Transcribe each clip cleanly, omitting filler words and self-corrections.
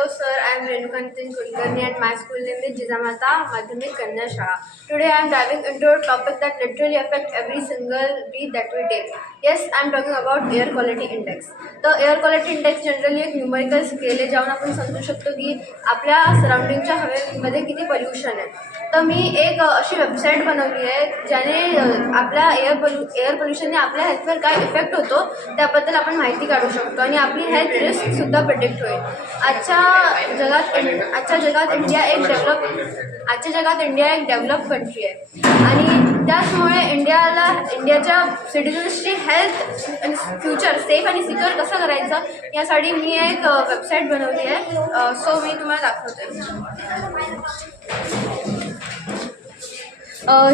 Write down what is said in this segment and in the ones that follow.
Hello sir, I am Renuka Nitin Kulkarni and my school name is Jizamata Madhyamik Kanya Shala. Today I am diving into a topic that literally affects every single breath that we take. Yes, I am talking about air quality index. The air quality index generally एक numerical scale आहे ज्यावर आपण समजू शकतो की आपल्या सराउंडिंगच्या हवेमध्ये किती पोल्युशन आहे. तर मी एक अशी वेबसाईट बनवली आहे ज्याने आपल्या एअर पोल्युशनने आपल्या हेल्थवर काय इफेक्ट होतो त्याबद्दल आपण माहिती काढू शकतो आणि आपली हेल्थ रिस्क सुद्धा प्रेडिक्ट होईल. आजच्या जगात इंडिया एक डेव्हलप कंट्री आहे आणि त्याचमुळे इंडियाच्या सिटिझन्सची हेल्थ आणि फ्युचर सेफ आणि सिक्युअर कसं करायचं यासाठी मी एक वेबसाईट बनवली आहे. सो मी तुम्हाला दाखवते.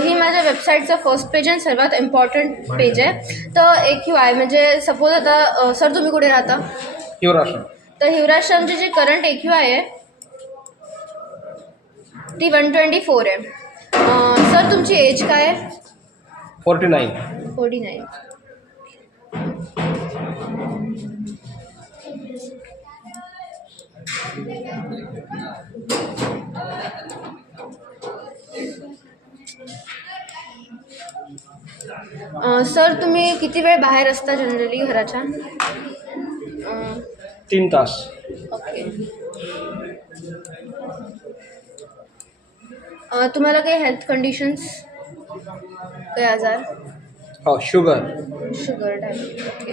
ही माझ्या वेबसाईटचं फर्स्ट पेज आणि सर्वात इम्पॉर्टंट पेज आहे. तर AQI म्हणजे सपोज आता सर तुम्ही कुठे राहता? हिवराश्रम. तर हिवराश्रमची जी करंट AQI आहे ती 124 आहे. सर तुमची एज काय आहे? 49. सर तुम्ही किती वेळ बाहेर असता जनरली घराच्या? 3 तास. ओके. तुम्हाला काही हेल्थ कंडिशन्स, काही आजार? हो, शुगर. डायबिटीज. ओके.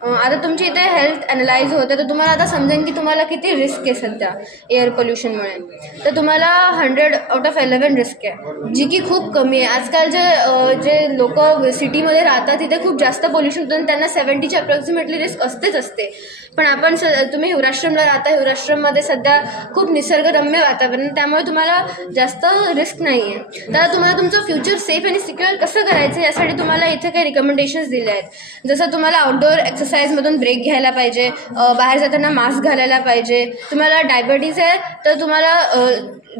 आता तुमची इथे हेल्थ ॲनलाइज होते तर तुम्हाला आता समजेल की तुम्हाला किती रिस्क आहे सध्या एअर पोल्युशनमुळे. तर तुम्हाला 100 आउट ऑफ 11 रिस्क आहे, जी की खूप कमी आहे. आजकाल जे लोक सिटीमध्ये राहतात तिथे खूप जास्त पोल्युशन होतं आणि त्यांना 70ची अप्रॉक्सिमेटली रिस्क असते. पण तुम्ही हिवराश्रमला राहता. हिवराश्रममध्ये सध्या खूप निसर्गरम्य वातावरण, त्यामुळे तुम्हाला जास्त रिस्क नाही आहे. तर तुम्हाला तुमचं फ्युचर सेफ आणि सिक्युअर कसं करायचं यासाठी तुम्हाला इथे काही रिकमेंडेशन्स दिले आहेत. जसं तुम्हाला आउटडोअर एक्सरसाइजमधून ब्रेक घ्यायला पाहिजे, बाहेर जाताना मास्क घालायला पाहिजे. तुम्हाला डायबिटीज आहे तर तुम्हाला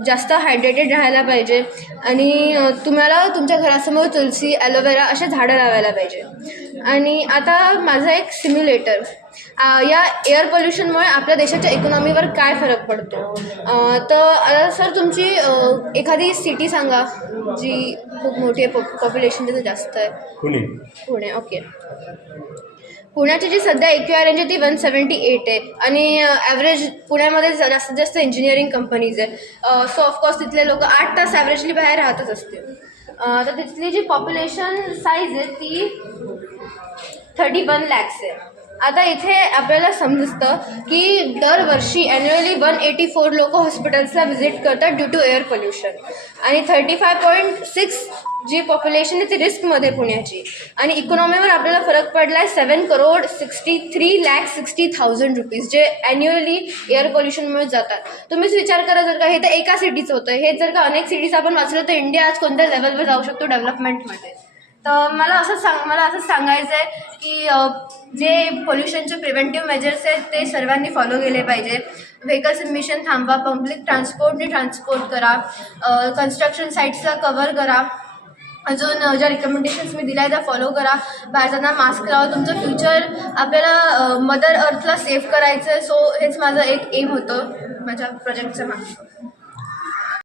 जास्त हायड्रेटेड राहायला पाहिजे आणि तुम्हाला तुमच्या घरासमोर तुलसी, ॲलोवेरा असे झाडं लावायला पाहिजे. आणि आता माझा एक सिम्युलेटर, या एअर पोल्युशनमुळे आपल्या देशाच्या इकॉनॉमीवर काय फरक पडतो. तर सर तुमची एखादी सिटी सांगा जी खूप मोठी आहे, पॉप्युलेशन तिथं जास्त आहे. पुणे. ओके. पुण्याची जी सध्या AQI रेंज आहे ती 178 आहे आणि ॲव्हरेज पुण्यामध्ये जास्तीत जास्त इंजिनिअरिंग कंपनीज आहे. सो ऑफकोर्स तिथले लोक 8 तास ॲव्हरेजली बाहेर राहतच असतील. तर तिथली जी पॉप्युलेशन साईज आहे ती 31 lakhs आहे. आता इथे आपल्याला समजतं की दरवर्षी ॲन्युअली 184 लोक हॉस्पिटल्सला व्हिजिट करतात ड्यू टू एअर पोल्युशन आणि 35.6 जी पॉप्युलेशन आहे ती रिस्कमध्ये पुण्याची. आणि इकॉनॉमीवर आपल्याला फरक पडला आहे 7,63,60,000 रुपीज जे ॲन्युअली एअर पोल्युशनमुळे जातात. तुम्हीच विचार करा, जर का हे तर एका सिटीचं होतं, हे जर का अनेक सिटीज आपण वाचलं तर इंडिया आज कोणत्या लेवलवर जाऊ शकतो डेव्हलपमेंटमध्ये. तर मला असंच सांगायचं आहे की जे पोल्युशनचे प्रिव्हेंटिव्ह मेजर्स आहेत ते सर्वांनी फॉलो केले पाहिजे. व्हेकल्स इमिशन थांबवा, पब्लिक ट्रान्सपोर्ट करा, कन्स्ट्रक्शन साईट्सला कव्हर करा, अजून ज्या रिकमेंडेशन्स मी दिल्या आहेत त्या फॉलो करा, बाहेर जाताना मास्क लावा. तुमचं फ्युचर आपल्याला मदर अर्थला सेव्ह करायचं आहे. सो हेच माझं एक एम होतं माझ्या प्रोजेक्टचं मागचं.